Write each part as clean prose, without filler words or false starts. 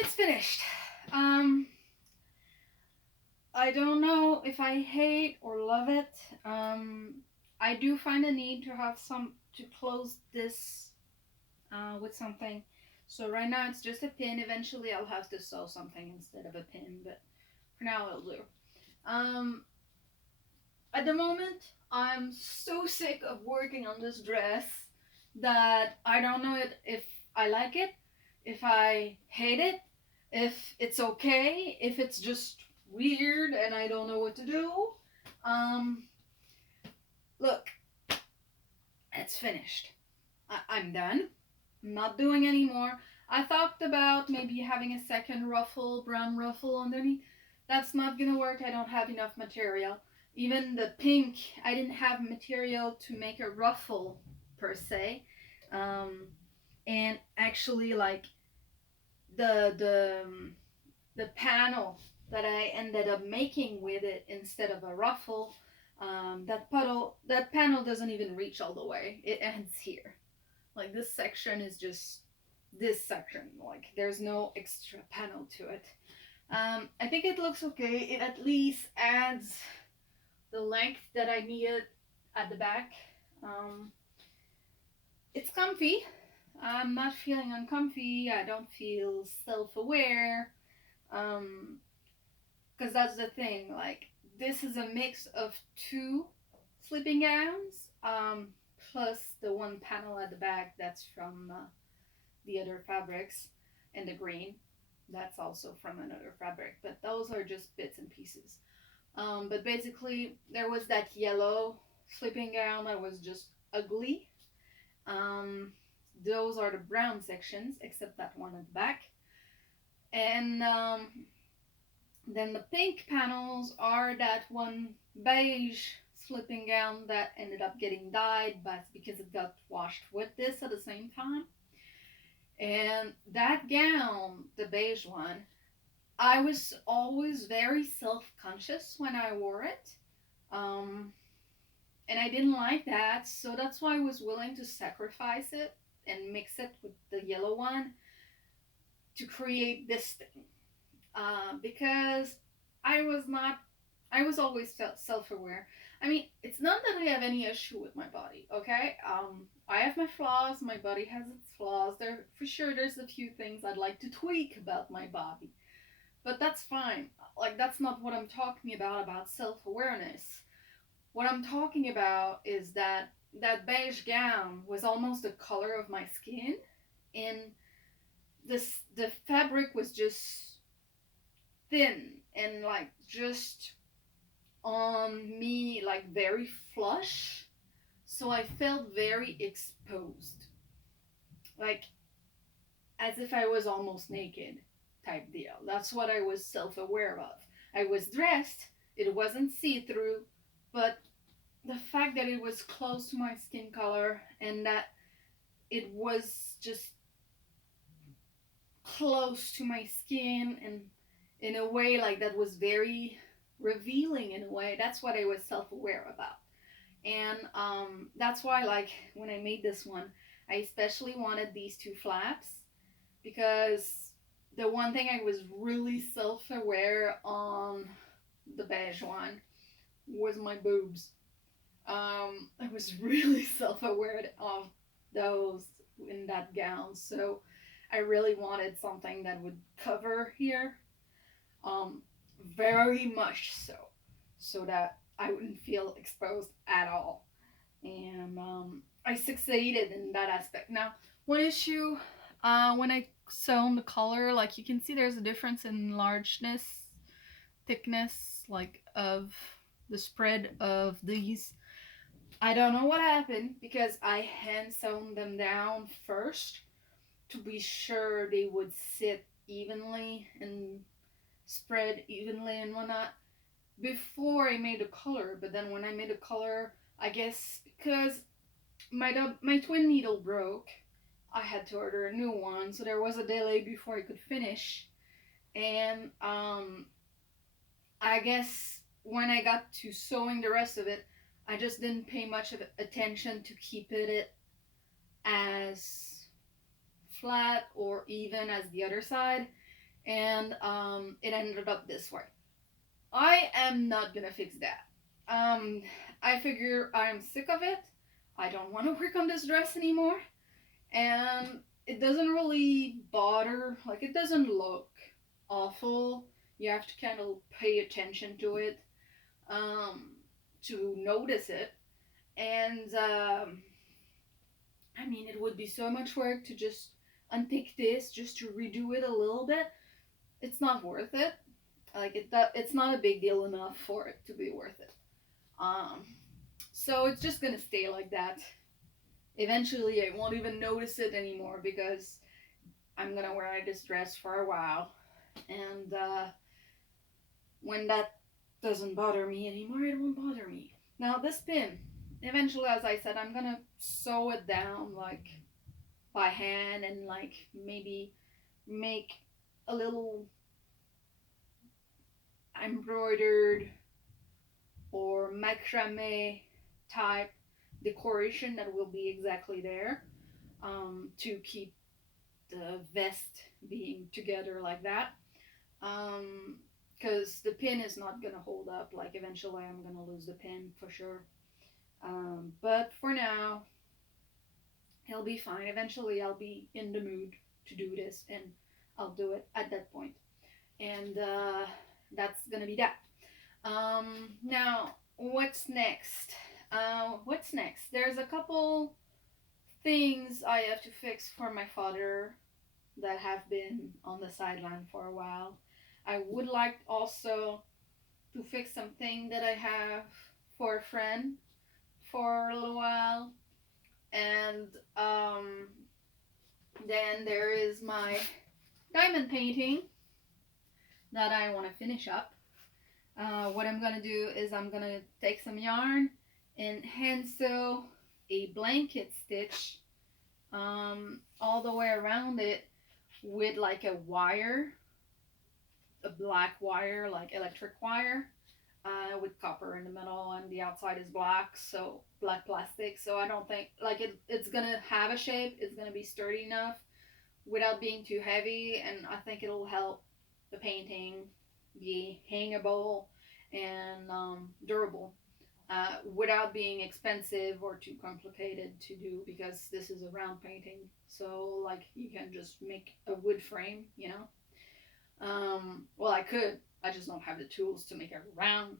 It's finished. Um, I don't know if I hate or love it. I do find a need to have some to close this with something. So right now it's just a pin. Eventually I'll have to sew something instead of a pin, but for now it'll do. Um, at the moment I'm so sick of working on this dress that I don't know if I like it, if I hate it, if it's okay, if it's just weird and I don't know what to do. Um, Look, it's finished. I'm done. I'm not doing anymore. I thought about maybe having a second ruffle, brown ruffle underneath. That's not gonna work. I don't have enough material. Even the pink, I didn't have material to make a ruffle per se. Um, and actually, like the panel that I ended up making with it instead of a ruffle, that panel doesn't even reach all the way. It ends here. Like this section is just this section. Like there's no extra panel to it. I think it looks okay. It at least adds the length that I needed at the back. Um, it's comfy. I'm not feeling uncomfy. I don't feel self-aware. Um, because that's the thing. Like this is a mix of two sleeping gowns, plus the one panel at the back that's from the other fabrics, and the green that's also from another fabric. But those are just bits and pieces. But basically, there was that yellow sleeping gown that was just ugly. Um, those are the brown sections, except that one at the back. And then the pink panels are that one beige sleeping gown that ended up getting dyed, but because it got washed with this at the same time. And that gown, the beige one, I was always very self conscious when I wore it. Um, and I didn't like that, so that's why I was willing to sacrifice it and mix it with the yellow one to create this thing. Because I was not, I was always self aware. I mean, it's not that I have any issue with my body, okay? I have my flaws, my body has its flaws. There, for sure, there's a few things I'd like to tweak about my body, but that's fine. Like, that's not what I'm talking about self awareness. What I'm talking about is that that beige gown was almost the color of my skin, and the fabric was just thin and like just on me like very flush, so I felt very exposed, like as if I was almost naked type deal. That's what I was self-aware of. I was dressed, it wasn't see-through, but the fact that it was close to my skin color and that it was just close to my skin and in a way like that was very revealing in a way, that's what I was self-aware about. And that's why, like, when I made this one, I especially wanted these two flaps because the one thing I was really self-aware on the beige one was my boobs. I was really self-aware of those in that gown, so I really wanted something that would cover here, um, very much so, so that I wouldn't feel exposed at all. And I succeeded in that aspect. Now, one issue, when I sewn the color, like you can see, there's a difference in largeness, thickness, like of the spread of these. I don't know what happened because I hand sewn them down first to be sure they would sit evenly and spread evenly and whatnot before I made a color. But then when I made a color, I guess because my twin needle broke, I had to order a new one, so there was a delay before I could finish. And I guess when I got to sewing the rest of it, I just didn't pay much of attention to keep it as flat or even as the other side. and it ended up this way. I am not gonna fix that. Um, I figure I'm sick of it. I don't want to work on this dress anymore, and it doesn't really bother. Like it doesn't look awful. You have to kind of pay attention to it um, to notice it. And I mean, it would be so much work to just unpick this, just to redo it a little bit. It's not worth it. Like it's not a big deal enough for it to be worth it. Um, so it's just gonna stay like that. Eventually, I won't even notice it anymore because I'm gonna wear this dress for a while, and when that doesn't bother me anymore, it won't bother me. Now this pin, eventually, as I said, I'm gonna sew it down like by hand and like maybe make a little embroidered or macrame type decoration that will be exactly there to keep the vest being together like that. Because the pin is not gonna hold up. Like eventually, I'm gonna lose the pin for sure. But for now, he'll be fine. Eventually, I'll be in the mood to do this, and I'll do it at that point. And that's gonna be that. Now, what's next? What's next? There's a couple things I have to fix for my father that have been on the sideline for a while. I would like also to fix something that I have for a friend for a little while. And then there is my diamond painting that I want to finish up. What I'm gonna do is I'm gonna take some yarn and hand sew a blanket stitch all the way around it with like a wire, a black wire, like electric wire, with copper in the middle, and the outside is black, so black plastic. So I don't think like it's gonna have a shape. It's gonna be sturdy enough without being too heavy, and I think it'll help the painting be hangable and durable without being expensive or too complicated to do because this is a round painting. So like you can just make a wood frame, you know. Well, I could. I just don't have the tools to make a round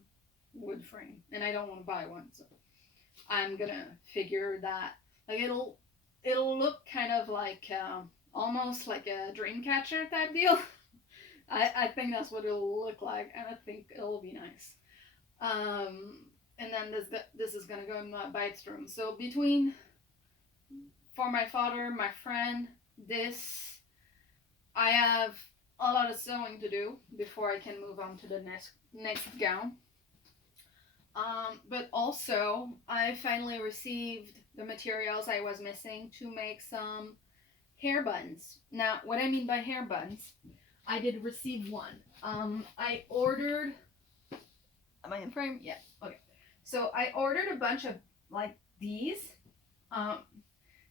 wood frame, and I don't want to buy one. So I'm gonna figure that. Like it'll look kind of like almost like a dream catcher type deal. I think that's what it'll look like, and I think it'll be nice. And then this is gonna go in my bike's room. So between for my father, my friend, this I have a lot of sewing to do before I can move on to the next gown. But also, I finally received the materials I was missing to make some hair buns. Now, what I mean by hair buns, I did receive one. I ordered. Am I in frame? Yeah. Okay. So I ordered a bunch of like these. Um,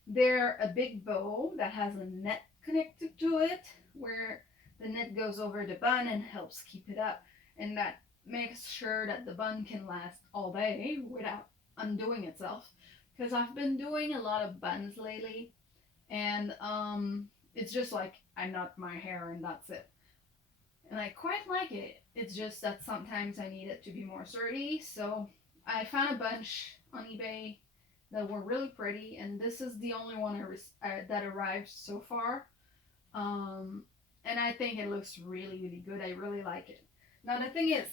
they're a big bow that has a net connected to it, where the net goes over the bun and helps keep it up, and that makes sure that the bun can last all day without undoing itself. Because I've been doing a lot of buns lately, and it's just like I knot my hair and that's it. And I quite like it. It's just that sometimes I need it to be more sturdy. So I found a bunch on eBay that were really pretty, and this is the only one that arrived so far. And I think it looks really, really good. I really like it. Now the thing is,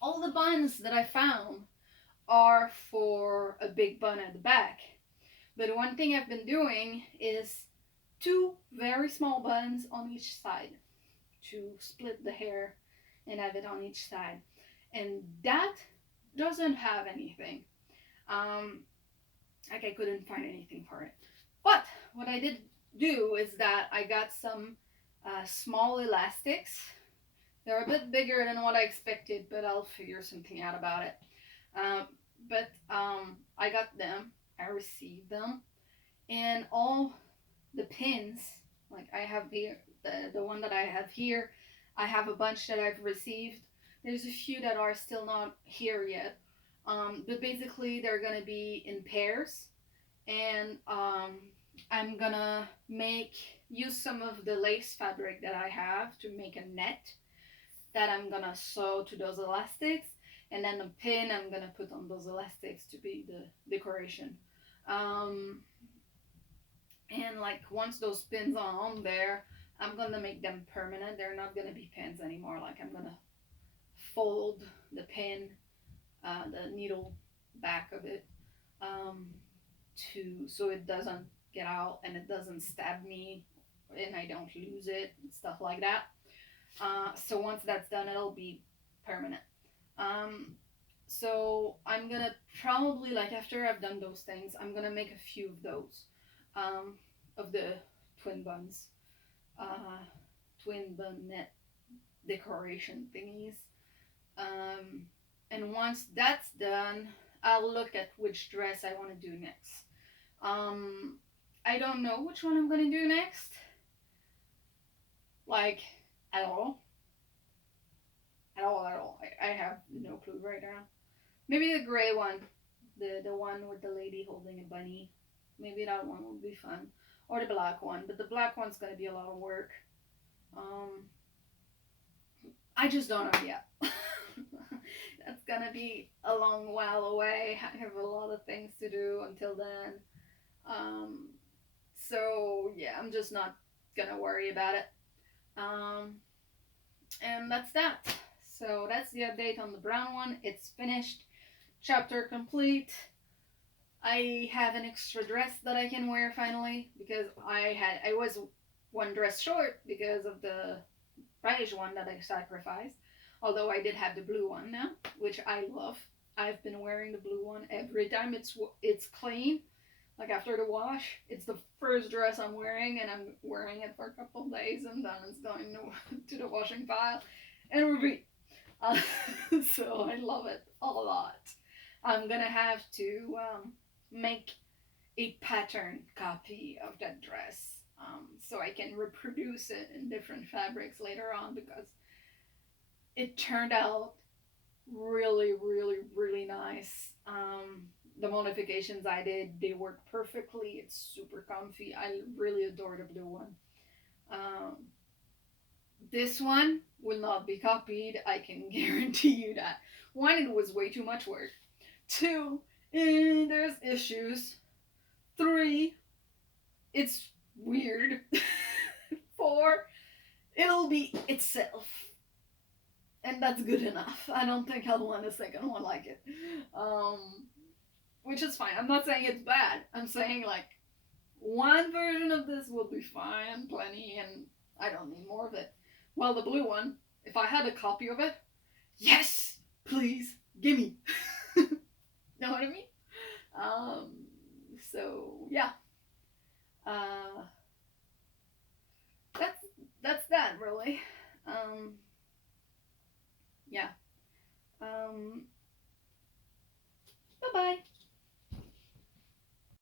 all the buns that I found are for a big bun at the back. But one thing I've been doing is two very small buns on each side to split the hair and have it on each side. And that doesn't have anything. Um, like I couldn't find anything for it. But what I did do is that I got some small elastics. They're a bit bigger than what I expected, but I'll figure something out about it. Um, but I got them. I received them, and all the pins. Like I have here, the one that I have here, I have a bunch that I've received. There's a few that are still not here yet. But basically, they're gonna be in pairs, and I'm gonna use some of the lace fabric that I have to make a net that I'm gonna sew to those elastics, and then the pin I'm gonna put on those elastics to be the decoration. Um, and like once those pins are on there, I'm gonna make them permanent. They're not gonna be pins anymore. Like I'm gonna fold the pin, the needle back of it, um, to so it doesn't get out and it doesn't stab me and I don't lose it and stuff like that. So once that's done, it'll be permanent. Um, so I'm gonna probably like after I've done those things, I'm gonna make a few of those, um, of the twin buns, uh, twin bun net decoration thingies. Um, and once that's done, I'll look at which dress I want to do next. Um, I don't know which one I'm gonna do next, like at all, at all. I have no clue right now. Maybe the gray one, the one with the lady holding a bunny. Maybe that one would be fun, or the black one. But the black one's gonna be a lot of work. Um, I just don't know yet. That's gonna be a long while away. I have a lot of things to do until then. Um, so yeah, I'm just not gonna worry about it. Um, and that's that. So that's the update on the brown one. It's finished. Chapter complete. I have an extra dress that I can wear finally because I was one dress short because of the beige one that I sacrificed. Although I did have the blue one now, which I love. I've been wearing the blue one every time it's clean. Like after the wash, it's the first dress I'm wearing, and I'm wearing it for a couple of days, and then it's going to the washing pile and repeat. Uh, so I love it a lot. I'm gonna have to make a pattern copy of that dress, so I can reproduce it in different fabrics later on because it turned out really, really, really nice. The modifications I did, they work perfectly. It's super comfy. I really adore the blue one. Um, this one will not be copied. I can guarantee you that. One, it was way too much work. Two, there's issues. Three, it's weird. Four, it'll be itself. And that's good enough. I don't think I'll want a second one like it. Which is fine. I'm not saying it's bad. I'm saying like one version of this will be fine, plenty, and I don't need more of it. Well, the blue one, if I had a copy of it, yes, please, gimme. Know what I mean? Um, so yeah, uh, that's that really. Um, yeah. Bye bye.